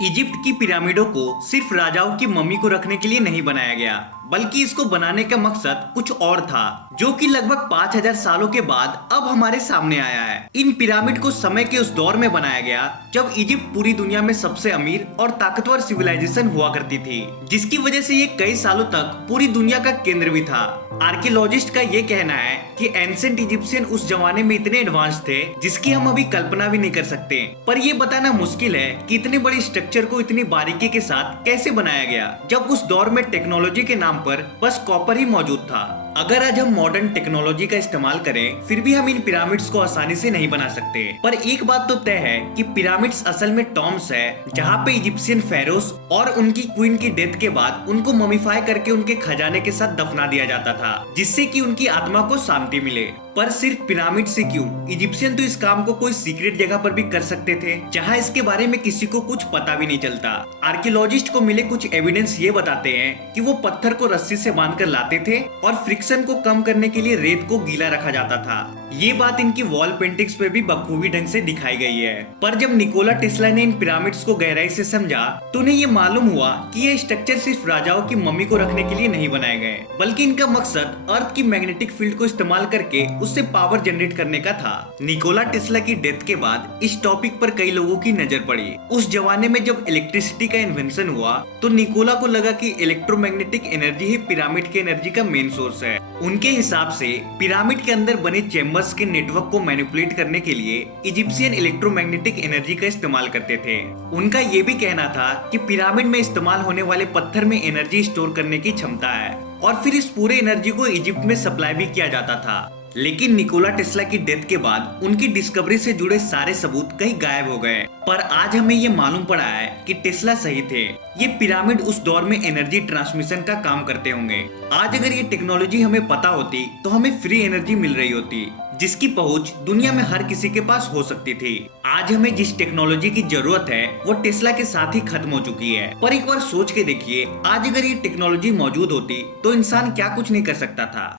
Egypt की पिरामिडों को सिर्फ राजाओं की मम्मी को रखने के लिए नहीं बनाया गया, बल्कि इसको बनाने का मकसद कुछ और था, जो कि लगभग 5000 सालों के बाद अब हमारे सामने आया है। इन पिरामिड को समय के उस दौर में बनाया गया जब इजिप्ट पूरी दुनिया में सबसे अमीर और ताकतवर सिविलाइजेशन हुआ करती थी, जिसकी वजह से ये कई सालों तक पूरी दुनिया का केंद्र भी था। आर्कियोलॉजिस्ट का ये कहना है कि एंशिएंट इजिप्शियन उस जमाने में इतने एडवांस थे जिसकी हम अभी कल्पना भी नहीं कर सकते। पर ये बताना मुश्किल है कि इतने बड़ी स्ट्रक्चर को इतनी बारीकी के साथ कैसे बनाया गया, जब उस दौर में टेक्नोलॉजी के नाम पर बस कॉपर ही मौजूद था। अगर आज हम मॉडर्न टेक्नोलॉजी का इस्तेमाल करें, फिर भी हम इन पिरामिड्स को आसानी से नहीं बना सकते। पर एक बात तो तय है कि पिरामिड्स असल में टॉम्ब्स है, जहाँ पे इजिप्शियन फेरोस और उनकी क्वीन की डेथ के बाद उनको ममीफाई करके उनके खजाने के साथ दफना दिया जाता था, जिससे कि उनकी आत्मा को शांति मिले। पर सिर्फ पिरामिड से क्यों? इजिप्शियन तो इस काम को कोई सीक्रेट जगह पर भी कर सकते थे, जहां इसके बारे में किसी को कुछ पता भी नहीं चलता। आर्कियोलॉजिस्ट को मिले कुछ एविडेंस ये बताते हैं कि वो पत्थर को रस्सी से बांधकर लाते थे और फ्रिक्शन को कम करने के लिए रेत को गीला रखा जाता था। ये बात इनकी वॉल पेंटिंग्स पे भी बखूबी ढंग से दिखाई गई है। पर जब निकोला टेस्ला ने इन पिरामिड्स को गहराई से समझा, तो उन्हें ये मालूम हुआ कि ये स्ट्रक्चर सिर्फ राजाओं की मम्मी को रखने के लिए नहीं बनाए गए, बल्कि इनका मकसद अर्थ की मैग्नेटिक फील्ड को इस्तेमाल करके उससे पावर जनरेट करने का था। निकोला टेस्ला की डेथ के बाद इस टॉपिक पर कई लोगों की नजर पड़ी। उस जमाने में जब इलेक्ट्रिसिटी का इन्वेंशन हुआ, तो निकोला को लगा कि इलेक्ट्रोमैग्नेटिक एनर्जी ही पिरामिड की एनर्जी का मेन सोर्स है। उनके हिसाब से पिरामिड के अंदर बने चेम्बर्स के नेटवर्क को मैनिपुलेट करने के लिए इजिप्शियन इलेक्ट्रोमैग्नेटिक एनर्जी का इस्तेमाल करते थे। उनका ये भी कहना था कि पिरामिड में इस्तेमाल होने वाले पत्थर में एनर्जी स्टोर करने की क्षमता है और फिर इस पूरे एनर्जी को इजिप्ट में सप्लाई भी किया जाता था। लेकिन निकोला टेस्ला की डेथ के बाद उनकी डिस्कवरी से जुड़े सारे सबूत कहीं गायब हो गए। पर आज हमें ये मालूम पड़ा है कि टेस्ला सही थे। ये पिरामिड उस दौर में एनर्जी ट्रांसमिशन का काम करते होंगे। आज अगर ये टेक्नोलॉजी हमें पता होती, तो हमें फ्री एनर्जी मिल रही होती, जिसकी पहुंच दुनिया में हर किसी के पास हो सकती थी। आज हमें जिस टेक्नोलॉजी की जरूरत है, वो टेस्ला के साथ ही खत्म हो चुकी है। पर एक बार सोच के देखिए, आज अगर ये टेक्नोलॉजी मौजूद होती, तो इंसान क्या कुछ नहीं कर सकता था।